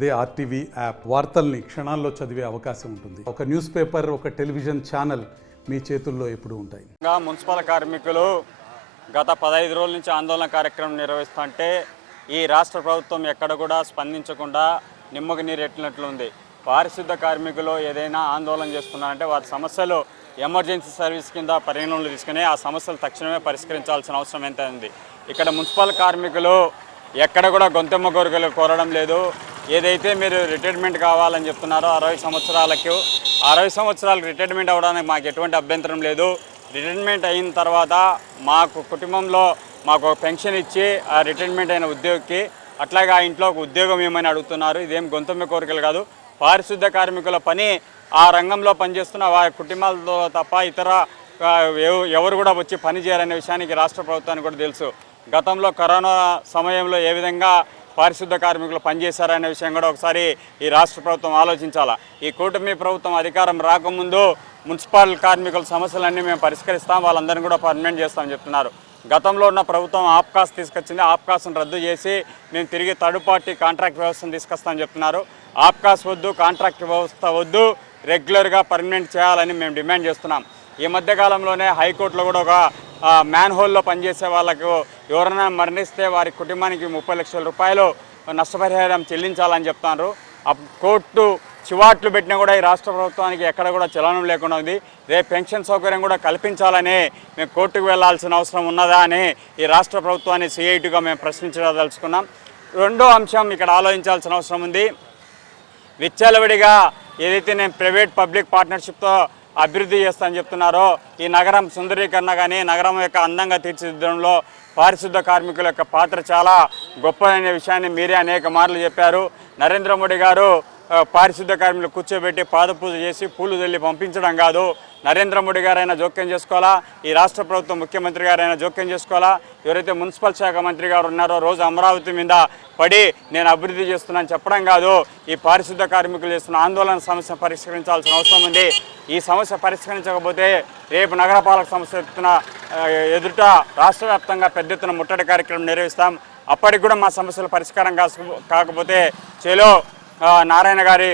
అదే RTV app వార్తల్ని క్షణాల్లో చదివే అవకాశం ఉంటుంది. ఒక న్యూస్ పేపర్, ఒక టెలివిజన్ ఛానల్ మీ చేతుల్లో ఎప్పుడూ ఉంటాయి. మున్సిపల్ కార్మికులు గత 15 రోజుల నుంచి ఆందోళన కార్యక్రమం నిర్వహిస్తుంటే ఈ రాష్ట్ర ప్రభుత్వం ఎక్కడ కూడా స్పందించకుండా నిమ్మకు నీరెట్టినట్లుంది. పారిశుద్ధ కార్మికులు ఏదైనా ఆందోళన చేస్తున్నారంటే వారి సమస్యలు ఎమర్జెన్సీ సర్వీస్ కింద పరిగణనలు తీసుకుని ఆ సమస్యలు తక్షణమే పరిష్కరించాల్సిన అవసరం ఎంత ఉంది. ఇక్కడ మున్సిపల్ కార్మికులు ఎక్కడ కూడా గొంతెమ్మ కోరికలు కోరడం లేదు. ఏదైతే మీరు రిటైర్మెంట్ కావాలని చెప్తున్నారో 60 సంవత్సరాలకు రిటైర్మెంట్ అవ్వడానికి మాకు ఎటువంటి అభ్యంతరం లేదు. రిటైర్మెంట్ అయిన తర్వాత మాకు కుటుంబంలో మాకు పెన్షన్ ఇచ్చి ఆ రిటైర్మెంట్ అయిన ఉద్యోగికి అట్లాగే ఆ ఇంట్లో ఒక ఉద్యోగం ఏమని అడుగుతున్నారు. ఇదేం గొంతెమ్మ కోరికలు కాదు. పారిశుద్ధ కార్మికుల పని ఆ రంగంలో పనిచేస్తున్న వారి కుటుంబాలతో తప్ప ఇతర ఎవరు కూడా వచ్చి పని చేయాలనే విషయానికి రాష్ట్ర ప్రభుత్వానికి కూడా తెలుసు. గతంలో కరోనా సమయంలో ఏ విధంగా పారిశుద్ధ కార్మికులు పనిచేశారనే విషయం కూడా ఒకసారి ఈ రాష్ట్ర ప్రభుత్వం ఆలోచించాలా. ఈ కూటమి ప్రభుత్వం అధికారం రాకముందు మున్సిపల్ కార్మికుల సమస్యలన్నీ మేము పరిష్కరిస్తాం, వాళ్ళందరినీ కూడా పర్మనెంట్ చేస్తామని చెప్తున్నారు. గతంలో ఉన్న ప్రభుత్వం ఆప్కాస్ తీసుకొచ్చింది. ఆప్కాస్ను రద్దు చేసి మేము తిరిగి థర్డ్ పార్టీ కాంట్రాక్ట్ వ్యవస్థను తీసుకొస్తామని చెప్తున్నారు. ఆప్కాస్ వద్దు, కాంట్రాక్ట్ వ్యవస్థ వద్దు, రెగ్యులర్గా పర్మనెంట్ చేయాలని మేము డిమాండ్ చేస్తున్నాం. ఈ మధ్యకాలంలోనే హైకోర్టులో కూడా ఒక మ్యాన్ హోల్లో పనిచేసే వాళ్ళకు ఎవరైనా మరణిస్తే వారి కుటుంబానికి 30 లక్షల రూపాయలు నష్టపరిహారం చెల్లించాలని చెప్తున్నారు. కోర్టు చివాట్లు పెట్టినా కూడా ఈ రాష్ట్ర ప్రభుత్వానికి ఎక్కడ కూడా చలనం లేకుండా ఉంది. రేపు పెన్షన్ సౌకర్యం కూడా కల్పించాలని మేము కోర్టుకు వెళ్లాల్సిన అవసరం ఉన్నదా అని ఈ రాష్ట్ర ప్రభుత్వాన్ని సిఐటిగా మేము ప్రశ్నించదలుచుకున్నాం. రెండో అంశం ఇక్కడ ఆలోచించాల్సిన అవసరం ఉంది. విచ్చలవిడిగా ఏదైతే నేను ప్రైవేట్ పబ్లిక్ పార్ట్నర్షిప్తో అభివృద్ధి చేస్తానని చెప్తున్నారో ఈ నగరం సుందరీకరణ కానీ నగరం యొక్క అందంగా తీర్చిదిద్దడంలో పారిశుద్ధ కార్మికుల యొక్క పాత్ర చాలా గొప్పదనే విషయాన్ని మీరే అనేక మార్లు చెప్పారు. నరేంద్ర మోడీ గారు పారిశుద్ధ కార్మికులు కూర్చోబెట్టి పాదపూజ చేసి పూలు చల్లి పంపించడం కాదు. నరేంద్ర మోడీ గారైనా జోక్యం చేసుకోవాలా, ఈ రాష్ట్ర ప్రభుత్వం ముఖ్యమంత్రి గారైనా జోక్యం చేసుకోవాలా. ఎవరైతే మున్సిపల్ శాఖ మంత్రి గారు ఉన్నారో రోజు అమరావతి మీద పడి నేను అభివృద్ధి చేస్తున్నాను చెప్పడం కాదు. ఈ పారిశుద్ధ కార్మికులు చేస్తున్న ఆందోళన సమస్య పరిష్కరించాల్సిన అవసరం ఉంది. ఈ సమస్య పరిష్కరించకపోతే రేపు నగరపాలక సంస్థ ఎదుట రాష్ట్ర వ్యాప్తంగా పెద్ద ఎత్తున ముట్టడి కార్యక్రమం నిర్వహిస్తాం. అప్పటికి కూడా మా సమస్యల పరిష్కారం కాకపోతే చేలో నారాయణ గారి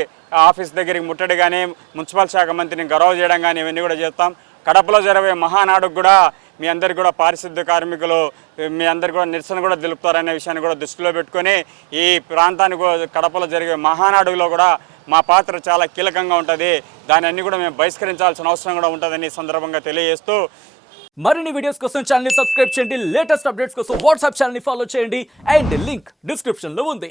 ఆఫీస్ దగ్గరికి ముట్టడి కానీ మున్సిపల్ శాఖ మంత్రిని గౌరవ చేయడం కానీ ఇవన్నీ కూడా చేస్తాం. కడపలో జరిగే మహానాడుకు కూడా మీ అందరికీ కూడా పారిశుద్ధ కార్మికులు మీ అందరికీ కూడా నిరసన కూడా తెలుపుతారనే విషయాన్ని కూడా దృష్టిలో పెట్టుకొని ఈ ప్రాంతానికి కడపలో జరిగే మహానాడులో కూడా మా పాత్ర చాలా కీలకంగా ఉంటుంది. దాని అన్ని కూడా మేము బహిష్కరించాల్సిన అవసరం కూడా ఉంటుందని ఈ సందర్భంగా తెలియజేస్తూ మరిన్ని వీడియోస్ కోసం ఛానల్ ని సబ్స్క్రైబ్ చేయండి. లేటెస్ట్ అప్డేట్స్ కోసం వాట్సాప్ ఛానల్ ని ఫాలో చేయండి. అండ్ లింక్ డిస్క్రిప్షన్ లో ఉంది.